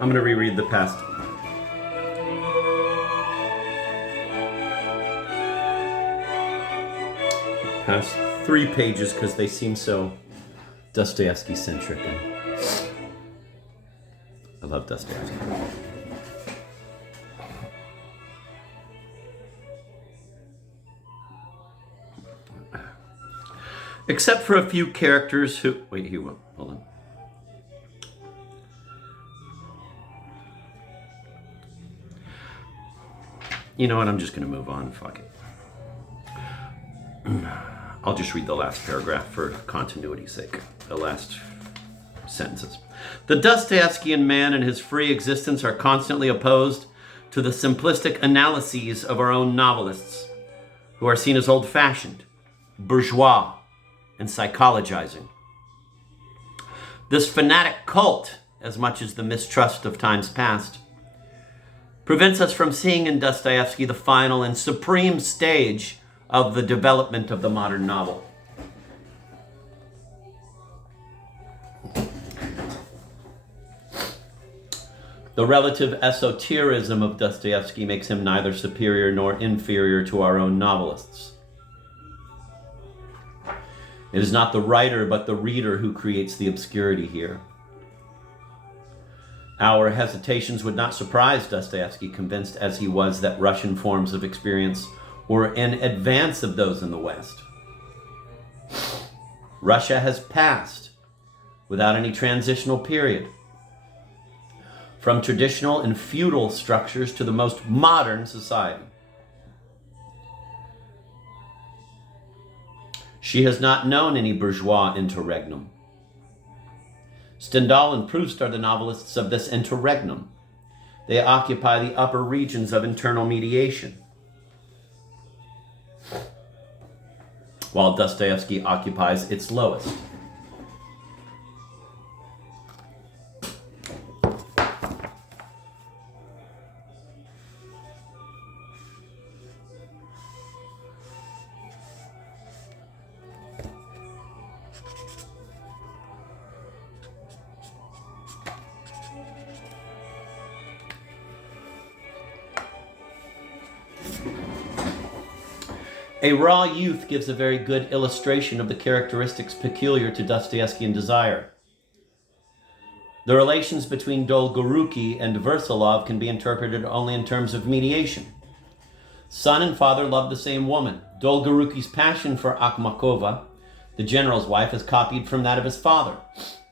I'm going to reread the past three pages because they seem so Dostoevsky-centric. And I love Dostoevsky. Except for a few characters who... Wait, he won't. Hold on. You know what? I'm just going to move on. Fuck it. I'll just read the last paragraph for continuity's sake. The last sentences. The Dostoevskian man and his free existence are constantly opposed to the simplistic analyses of our own novelists, who are seen as old-fashioned, bourgeois, and psychologizing. This fanatic cult, as much as the mistrust of times past, prevents us from seeing in Dostoevsky the final and supreme stage of the development of the modern novel. The relative esotericism of Dostoevsky makes him neither superior nor inferior to our own novelists. It is not the writer, but the reader who creates the obscurity here. Our hesitations would not surprise Dostoevsky, convinced as he was that Russian forms of experience were in advance of those in the West. Russia has passed, without any transitional period, from traditional and feudal structures to the most modern society. She has not known any bourgeois interregnum. Stendhal and Proust are the novelists of this interregnum. They occupy the upper regions of internal mediation, while Dostoevsky occupies its lowest. A Raw Youth gives a very good illustration of the characteristics peculiar to Dostoevskian desire. The relations between Dolgoruki and Versolov can be interpreted only in terms of mediation. Son and father love the same woman. Dolgoruki's passion for Akhmakova, the general's wife, is copied from that of his father.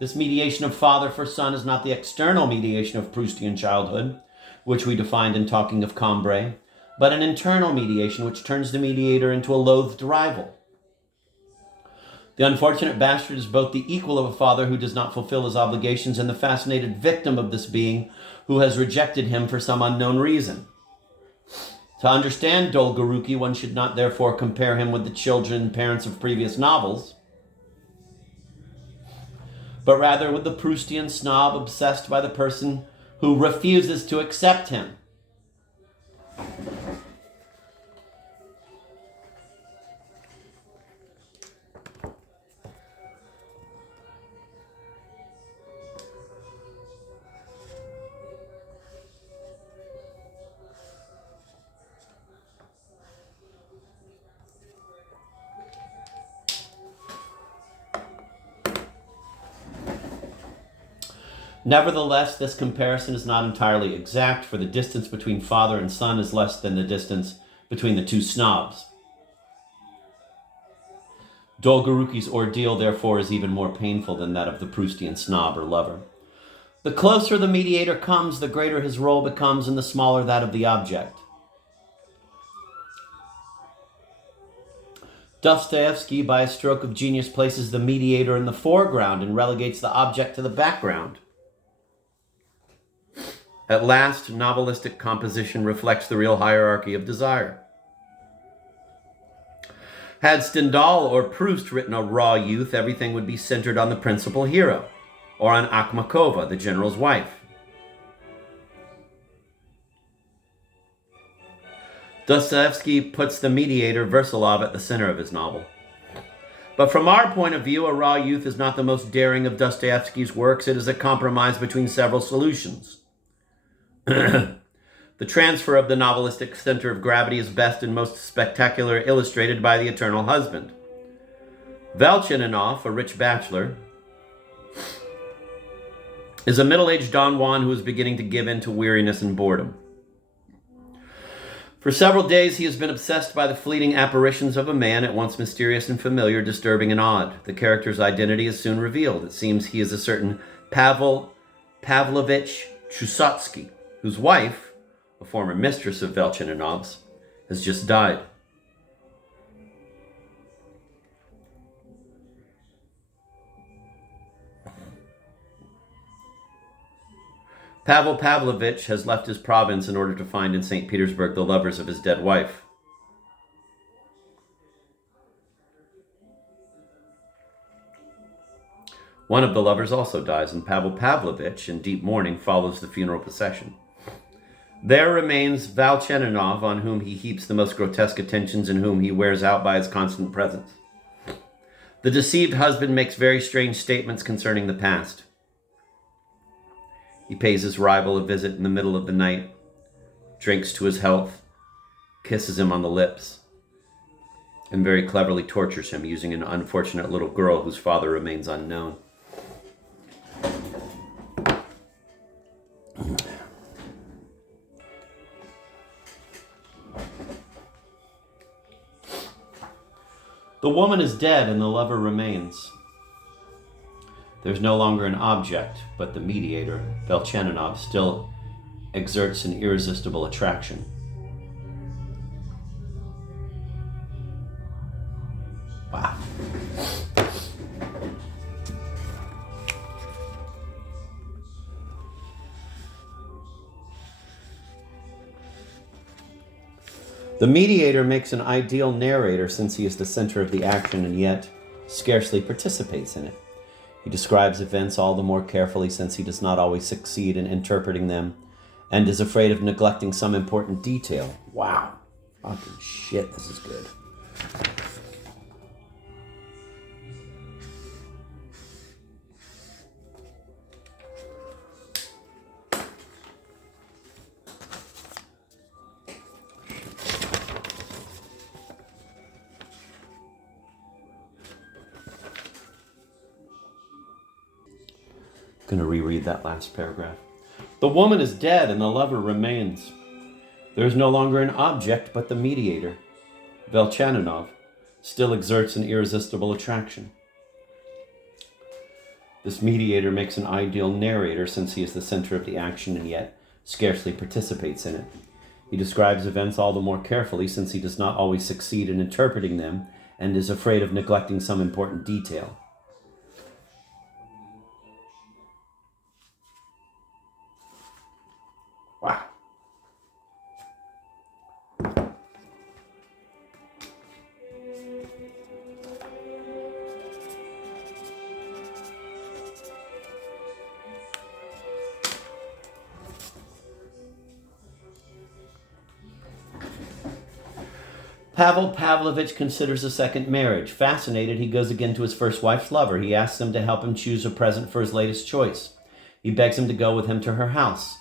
This mediation of father for son is not the external mediation of Proustian childhood, which we defined in talking of Cambrai, but an internal mediation which turns the mediator into a loathed rival. The unfortunate bastard is both the equal of a father who does not fulfill his obligations and the fascinated victim of this being who has rejected him for some unknown reason. To understand Dolgoruki, one should not therefore compare him with the children and parents of previous novels, but rather with the Proustian snob obsessed by the person who refuses to accept him. Nevertheless, this comparison is not entirely exact, for the distance between father and son is less than the distance between the two snobs. Dolgoruki's ordeal, therefore, is even more painful than that of the Proustian snob or lover. The closer the mediator comes, the greater his role becomes, and the smaller that of the object. Dostoevsky, by a stroke of genius, places the mediator in the foreground and relegates the object to the background. At last, novelistic composition reflects the real hierarchy of desire. Had Stendhal or Proust written a Raw Youth, everything would be centered on the principal hero, or on Akhmakova, the general's wife. Dostoevsky puts the mediator, Versolov, at the center of his novel. But from our point of view, A Raw Youth is not the most daring of Dostoevsky's works. It is a compromise between several solutions. The transfer of the novelistic center of gravity is best and most spectacular illustrated by the eternal husband. Velcheninov, a rich bachelor, is a middle-aged Don Juan who is beginning to give in to weariness and boredom. For several days, he has been obsessed by the fleeting apparitions of a man at once mysterious and familiar, disturbing and odd. The character's identity is soon revealed. It seems he is a certain Pavel Pavlovich Chusotsky, whose wife, a former mistress of Velcheninov's, has just died. Pavel Pavlovich has left his province in order to find in St. Petersburg the lovers of his dead wife. One of the lovers also dies, and Pavel Pavlovich, in deep mourning, follows the funeral procession. There remains Velcheninov, on whom he heaps the most grotesque attentions and whom he wears out by his constant presence. The deceived husband makes very strange statements concerning the past. He pays his rival a visit in the middle of the night, drinks to his health, kisses him on the lips, and very cleverly tortures him using an unfortunate little girl whose father remains unknown. The woman is dead and the lover remains. There's no longer an object, but the mediator, Velcheninov, still exerts an irresistible attraction. Wow. The mediator makes an ideal narrator since he is the center of the action and yet scarcely participates in it. He describes events all the more carefully since he does not always succeed in interpreting them and is afraid of neglecting some important detail. Wow. Fucking shit, this is good. I'm going to reread that last paragraph. The woman is dead and the lover remains. There is no longer an object but the mediator. Velcheninov still exerts an irresistible attraction. This mediator makes an ideal narrator since he is the center of the action and yet scarcely participates in it. He describes events all the more carefully since he does not always succeed in interpreting them and is afraid of neglecting some important detail. Wow. Pavel Pavlovich considers a second marriage. Fascinated, he goes again to his first wife's lover. He asks him to help him choose a present for his latest choice. He begs him to go with him to her house.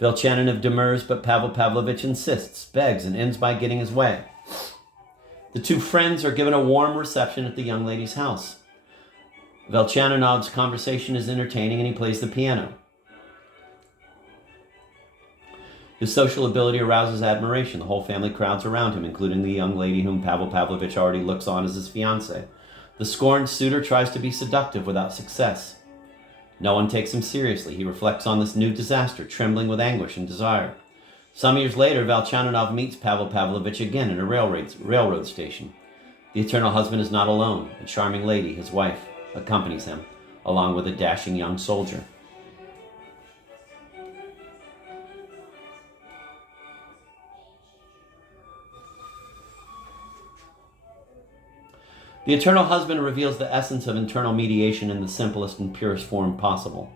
Velcheninov demurs, but Pavel Pavlovich insists, begs, and ends by getting his way. The two friends are given a warm reception at the young lady's house. Velcheninov's conversation is entertaining and he plays the piano. His social ability arouses admiration. The whole family crowds around him, including the young lady whom Pavel Pavlovich already looks on as his fiancée. The scorned suitor tries to be seductive without success. No one takes him seriously. He reflects on this new disaster, trembling with anguish and desire. Some years later, Velcheninov meets Pavel Pavlovich again at a railroad station. The eternal husband is not alone. A charming lady, his wife, accompanies him, along with a dashing young soldier. The eternal husband reveals the essence of internal mediation in the simplest and purest form possible.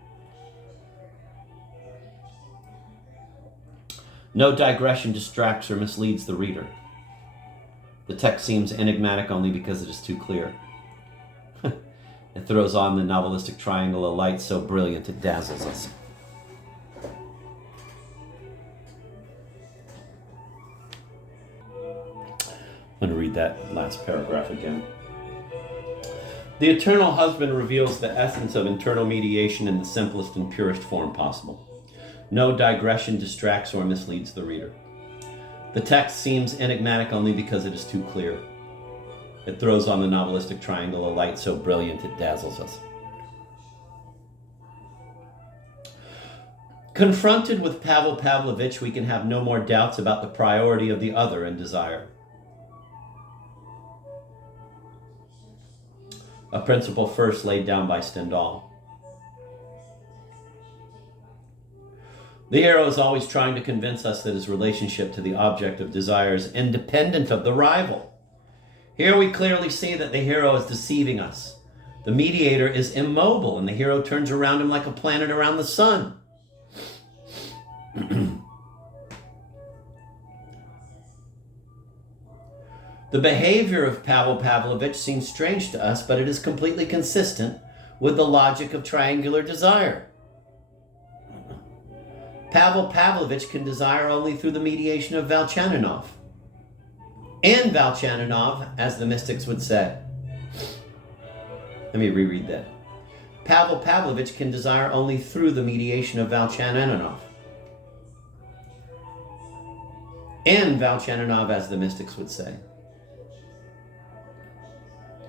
No digression distracts or misleads the reader. The text seems enigmatic only because it is too clear. It throws on the novelistic triangle a light so brilliant it dazzles us. I'm going to read that last paragraph again. The eternal husband reveals the essence of internal mediation in the simplest and purest form possible. No digression distracts or misleads the reader. The text seems enigmatic only because it is too clear. It throws on the novelistic triangle a light so brilliant it dazzles us. Confronted with Pavel Pavlovich, we can have no more doubts about the priority of the other in desire. A principle first laid down by Stendhal. The hero is always trying to convince us that his relationship to the object of desire is independent of the rival. Here we clearly see that the hero is deceiving us. The mediator is immobile, and the hero turns around him like a planet around the sun. The behavior of Pavel Pavlovich seems strange to us, but it is completely consistent with the logic of triangular desire. Pavel Pavlovich can desire only through the mediation of Valchaninov. And Valchaninov, as the mystics would say. Let me reread that. Pavel Pavlovich can desire only through the mediation of Valchaninov. And Valchaninov, as the mystics would say.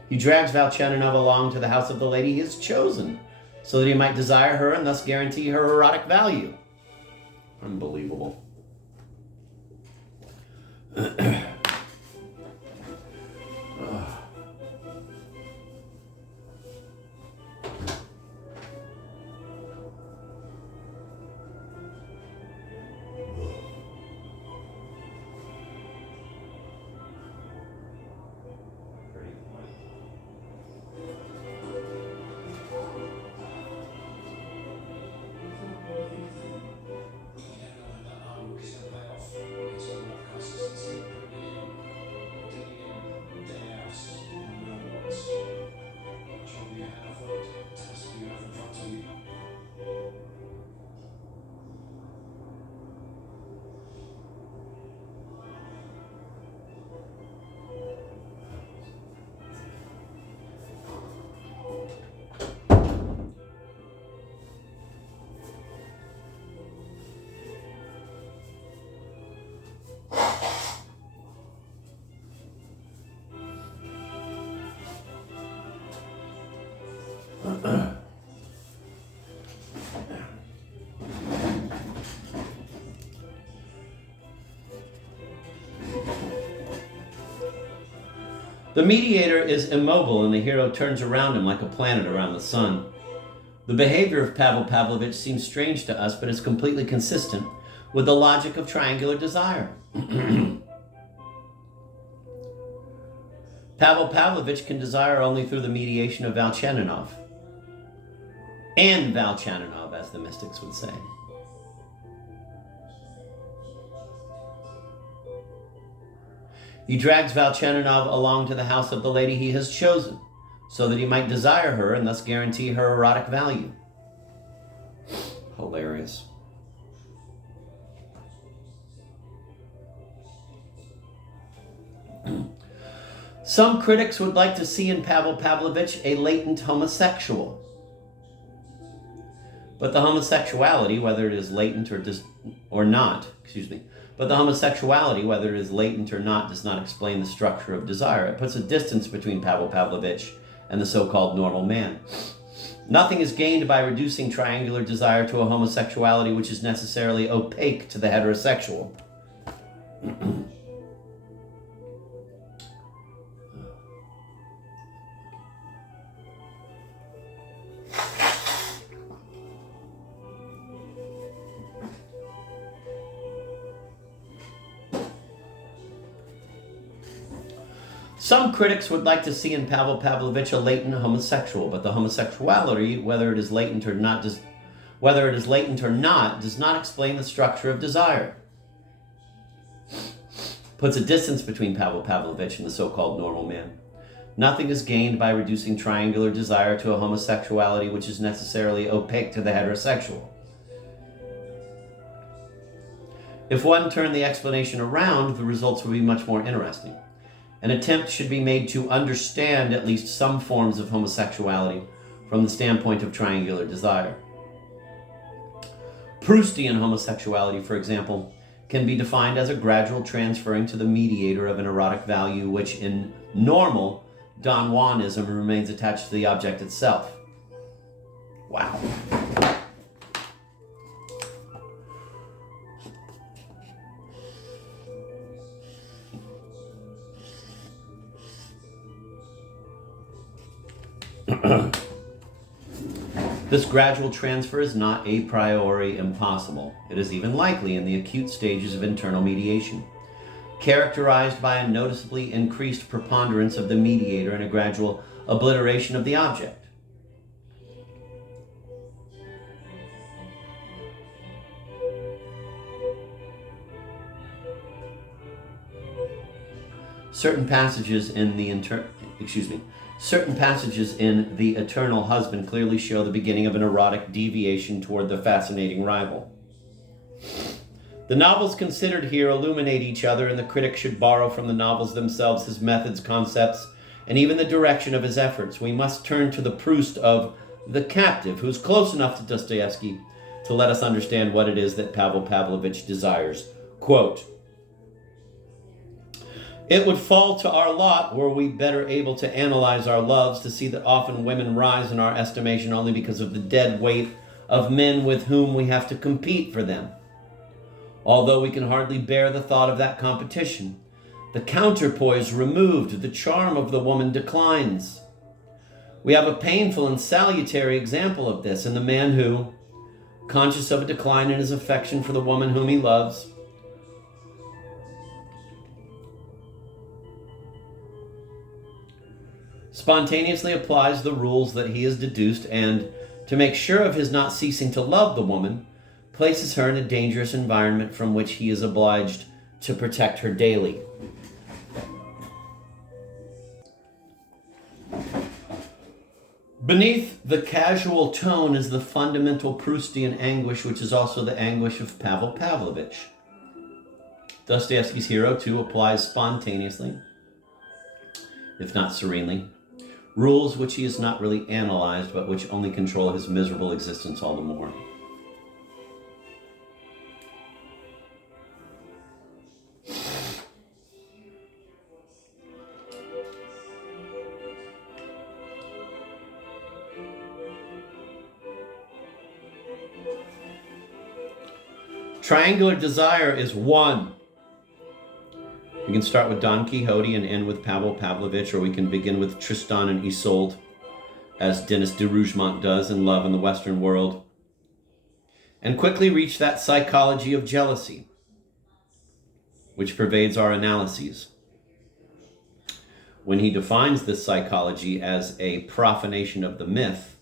He drags Valchaninov along to the house of the lady he has chosen, so that he might desire her and thus guarantee her erotic value. Unbelievable. The mediator is immobile, and the hero turns around him like a planet around the sun. The behavior of Pavel Pavlovich seems strange to us, but is completely consistent with the logic of triangular desire. Pavel Pavlovich can desire only through the mediation of Valchaninov. And Valchaninov, as the mystics would say. He drags Valchaninov along to the house of the lady he has chosen, so that he might desire her and thus guarantee her erotic value. Hilarious. Some critics would like to see in Pavel Pavlovich a latent homosexual. But the homosexuality, whether it is latent or not, but the homosexuality, whether it is latent or not, does not explain the structure of desire. It puts a distance between Pavel Pavlovich and the so-called normal man. Nothing is gained by reducing triangular desire to a homosexuality which is necessarily opaque to the heterosexual. Some critics would like to see in Pavel Pavlovich a latent homosexual, but the homosexuality, whether it is latent or not, does not explain the structure of desire. Puts a distance between Pavel Pavlovich and the so-called normal man. Nothing is gained by reducing triangular desire to a homosexuality which is necessarily opaque to the heterosexual. If one turned the explanation around, the results would be much more interesting. An attempt should be made to understand at least some forms of homosexuality from the standpoint of triangular desire. Proustian homosexuality, for example, can be defined as a gradual transferring to the mediator of an erotic value which in normal Don Juanism remains attached to the object itself. Wow. This gradual transfer is not a priori impossible. It is even likely in the acute stages of internal mediation, characterized by a noticeably increased preponderance of the mediator and a gradual obliteration of the object. Certain passages in the Eternal Husband clearly show the beginning of an erotic deviation toward the fascinating rival. The novels considered here illuminate each other, and the critic should borrow from the novels themselves his methods, concepts, and even the direction of his efforts. We must turn to the Proust of The Captive, who's close enough to Dostoevsky to let us understand what it is that Pavel Pavlovich desires. Quote, "It would fall to our lot were we better able to analyze our loves, to see that often women rise in our estimation only because of the dead weight of men with whom we have to compete for them. Although we can hardly bear the thought of that competition, the counterpoise removed, the charm of the woman declines. We have a painful and salutary example of this in the man who, conscious of a decline in his affection for the woman whom he loves, spontaneously applies the rules that he has deduced and, to make sure of his not ceasing to love the woman, places her in a dangerous environment from which he is obliged to protect her daily." Beneath the casual tone is the fundamental Proustian anguish, which is also the anguish of Pavel Pavlovich. Dostoevsky's hero, too, applies spontaneously, if not serenely, rules which he has not really analyzed, but which only control his miserable existence all the more. Triangular desire is one. We can start with Don Quixote and end with Pavel Pavlovich, or we can begin with Tristan and Isolde, as Denis de Rougemont does in Love in the Western World, and quickly reach that psychology of jealousy, which pervades our analyses. When he defines this psychology as a profanation of the myth,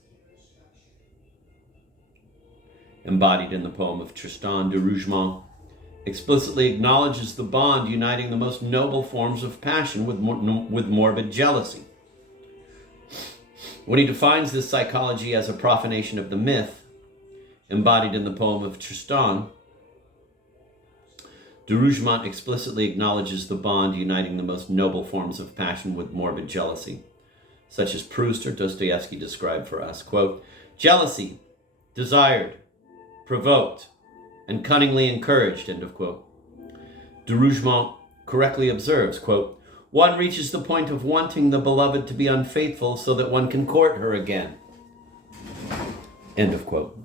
embodied in the poem of Tristan de Rougemont, explicitly acknowledges the bond uniting the most noble forms of passion with morbid jealousy. When he defines this psychology as a profanation of the myth, embodied in the poem of Tristan, de Rougemont explicitly acknowledges the bond uniting the most noble forms of passion with morbid jealousy, such as Proust or Dostoevsky described for us. Quote, "Jealousy, desired, provoked, and cunningly encouraged," end of quote. De Rougemont correctly observes, quote, "One reaches the point of wanting the beloved to be unfaithful so that one can court her again," end of quote.